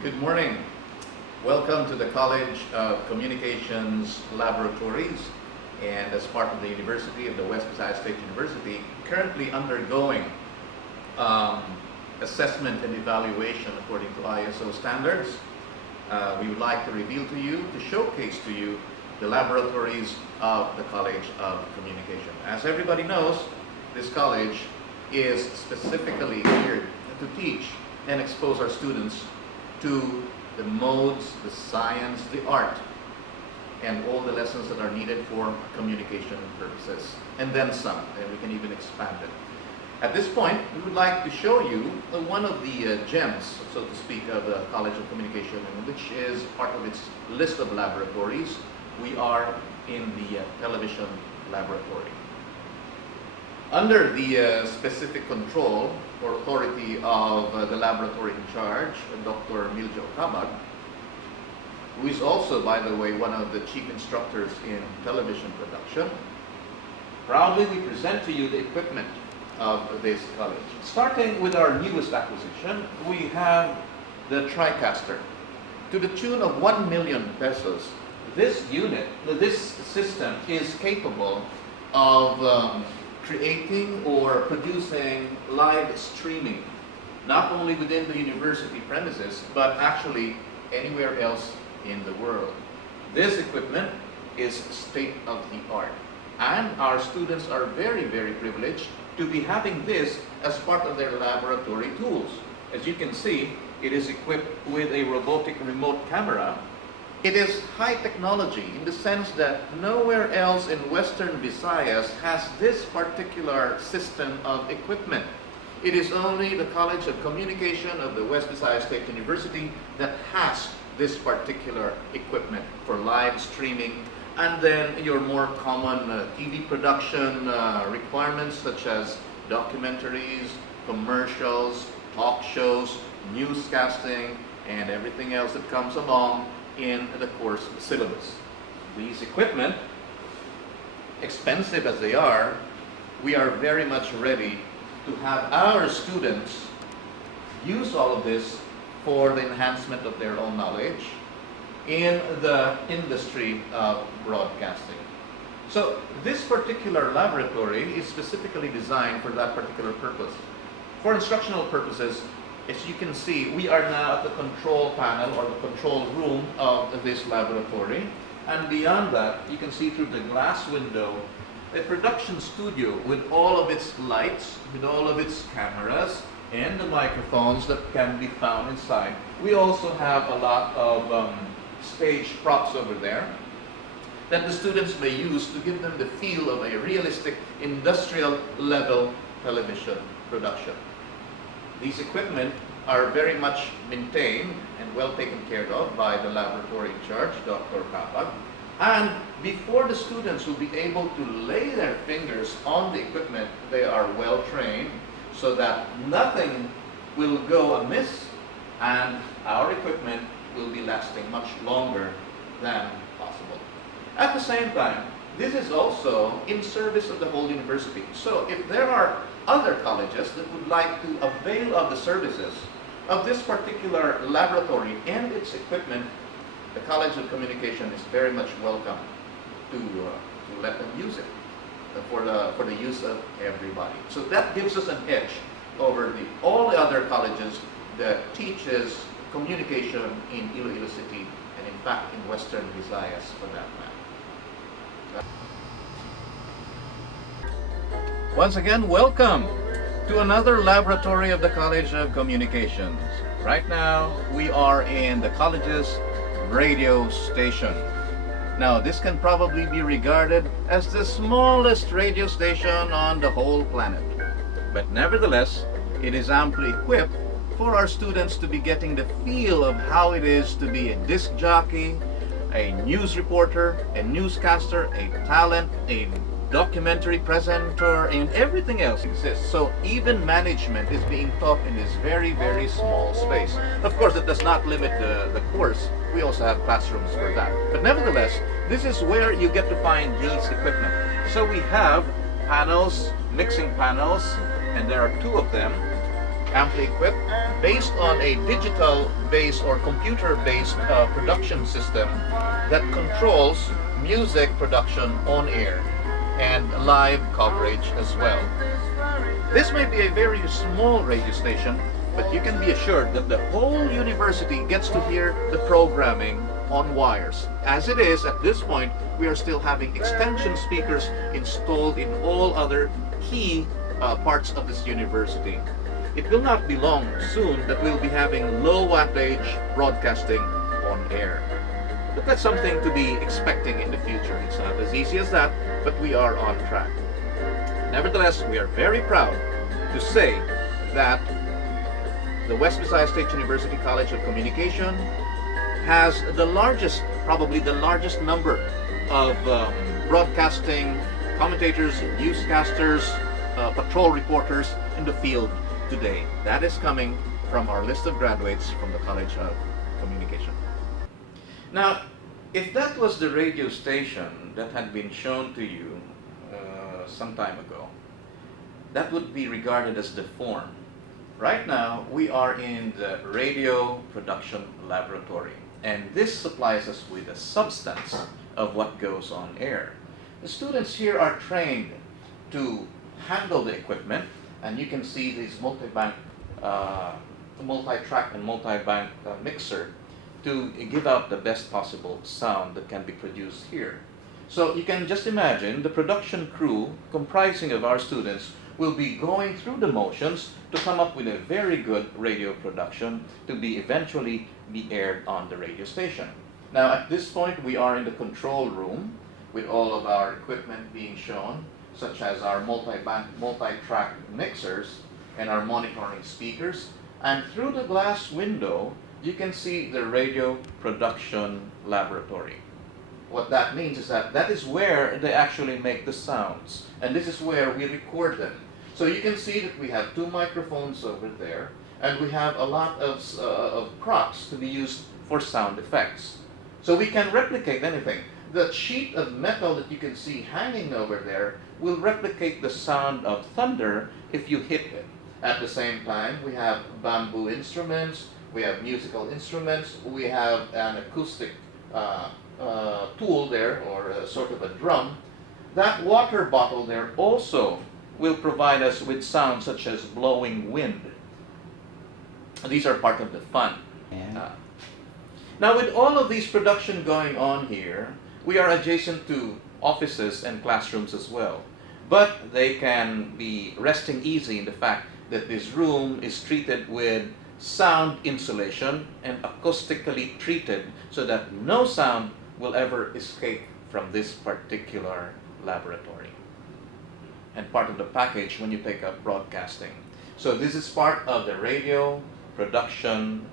Good morning. Welcome to the College of Communications Laboratories, and as part of the University of the West Visayas State University, currently undergoing assessment and evaluation according to ISO standards. We would like to reveal to you, to showcase to you, the laboratories of the College of Communication. As everybody knows, this college is specifically geared to teach and expose our students to the modes, the science, the art, and all the lessons that are needed for communication purposes, and then some, and we can even expand it. At this point, we would like to show you one of the gems, so to speak, of the College of Communication, which is part of its list of laboratories. We are in the television laboratory. Under the specific control or authority of the laboratory in charge, Dr. Miljo Cabag, who is also, by the way, one of the chief instructors in television production, proudly we present to you the equipment of this college. Starting with our newest acquisition, we have the TriCaster. To the tune of 1 million pesos, this unit, this system is capable of creating or producing live streaming, not only within the university premises, but actually anywhere else in the world. This equipment is state of the art, and our students are very, very privileged to be having this as part of their laboratory tools. As you can see, it is equipped with a robotic remote camera. It is high technology in the sense that nowhere else in Western Visayas has this particular system of equipment. It is only the College of Communication of the West Visayas State University that has this particular equipment for live streaming, and then your more common TV production requirements such as documentaries, commercials, talk shows, newscasting, and everything else that comes along in the course syllabus. These equipment, expensive as they are, we are very much ready to have our students use all of this for the enhancement of their own knowledge in the industry of broadcasting. So this particular laboratory is specifically designed for that particular purpose. For instructional purposes, as you can see, we are now at the control panel or the control room of this laboratory. And beyond that, you can see through the glass window a production studio with all of its lights, with all of its cameras, and the microphones that can be found inside. We also have a lot of stage props over there that the students may use to give them the feel of a realistic industrial level television production. These equipment are very much maintained and well taken care of by the laboratory in charge, Dr. Cabag. And before the students will be able to lay their fingers on the equipment, they are well trained so that nothing will go amiss and our equipment will be lasting much longer than possible. At the same time, this is also in service of the whole university. So if there are other colleges that would like to avail of the services of this particular laboratory and its equipment, the College of Communication is very much welcome to let them use it for the use of everybody. So that gives us an edge over all the other colleges that teaches communication in Iloilo City, and in fact in Western Visayas for that matter. Once again, welcome to another laboratory of the College of Communications. Right now, we are in the college's radio station. Now, this can probably be regarded as the smallest radio station on the whole planet. But nevertheless, it is amply equipped for our students to be getting the feel of how it is to be a disc jockey, a news reporter, a newscaster, a talent, a documentary presenter, and everything else exists. So even management is being taught in this very, very small space. Of course, that does not limit the course. We also have classrooms for that. But nevertheless, this is where you get to find these equipment. So we have panels, mixing panels, and there are two of them. amply equipped, based on a digital-based or computer-based production system that controls music production on air and live coverage as well. This may be a very small radio station, but you can be assured that the whole university gets to hear the programming on wires. As it is, at this point, we are still having extension speakers installed in all other key parts of this university. It will not be long soon that we'll be having low wattage broadcasting on air. But that's something to be expecting in the future. It's not as easy as that, but we are on track. Nevertheless, we are very proud to say that the West Visayas State University College of Communication has the largest, probably the largest number of broadcasting commentators, newscasters, patrol reporters in the field today. That is coming from our list of graduates from the College of Communication. Now, if that was the radio station that had been shown to you some time ago, that would be regarded as the form. Right now, we are in the radio production laboratory, and this supplies us with the substance of what goes on air. The students here are trained to handle the equipment, and you can see these multi-track and multi-bank mixer to give out the best possible sound that can be produced here. So you can just imagine the production crew comprising of our students will be going through the motions to come up with a very good radio production to be eventually be aired on the radio station. Now at this point we are in the control room with all of our equipment being shown, such as our multi-track mixers and our monitoring speakers, and through the glass window you can see the radio production laboratory. What that means is that that is where they actually make the sounds, and this is where we record them. So you can see that we have 2 microphones over there, and we have a lot of props to be used for sound effects. So we can replicate anything. The sheet of metal that you can see hanging over there will replicate the sound of thunder if you hit it. At the same time, we have bamboo instruments, we have musical instruments, we have an acoustic tool there, or a sort of a drum. That water bottle there also will provide us with sounds such as blowing wind. These are part of the fun. Yeah. Now with all of these production going on here, we are adjacent to offices and classrooms as well. But they can be resting easy in the fact that this room is treated with sound insulation and acoustically treated so that no sound will ever escape from this particular laboratory. And part of the package when you take up broadcasting. So this is part of the radio production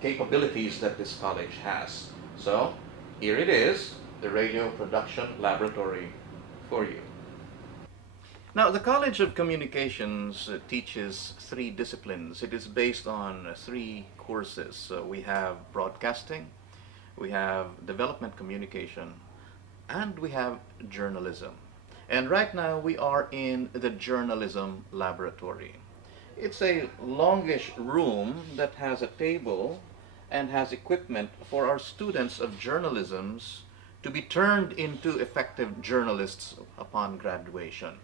capabilities that this college has. So here it is, the radio production laboratory for you. Now the College of Communications teaches 3 disciplines. It is based on 3 courses. So we have broadcasting, we have development communication, and we have journalism. And right now we are in the journalism laboratory. It's a longish room that has a table and has equipment for our students of journalisms to be turned into effective journalists upon graduation.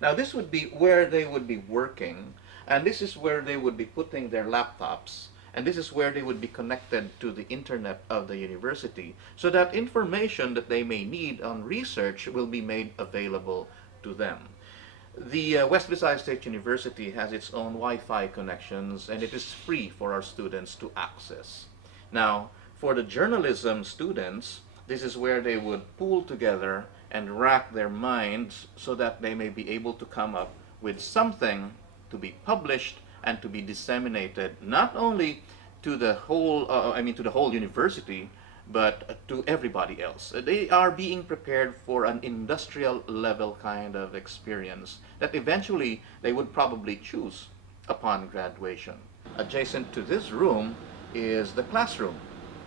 Now this would be where they would be working, and this is where they would be putting their laptops, and this is where they would be connected to the internet of the university, so that information that they may need on research will be made available to them. The West Visayas State University has its own Wi-Fi connections, and it is free for our students to access. Now, for the journalism students, this is where they would pool together and rack their minds so that they may be able to come up with something to be published and to be disseminated not only to the whole, to the whole university, but to everybody else. They are being prepared for an industrial level kind of experience that eventually they would probably choose upon graduation. Adjacent to this room is the classroom,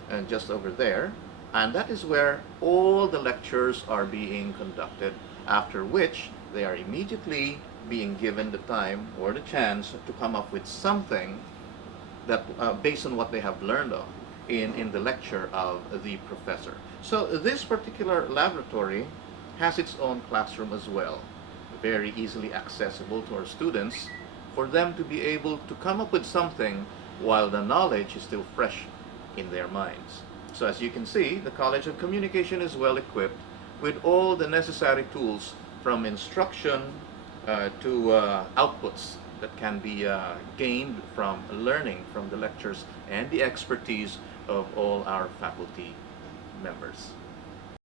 and just over there, and that is where all the lectures are being conducted, after which they are immediately being given the time or the chance to come up with something that based on what they have learned of in the lecture of the professor. So this particular laboratory has its own classroom as well, very easily accessible to our students for them to be able to come up with something while the knowledge is still fresh in their minds. So as you can see, the College of Communication is well equipped with all the necessary tools, from instruction to outputs that can be gained from learning from the lectures and the expertise of all our faculty members.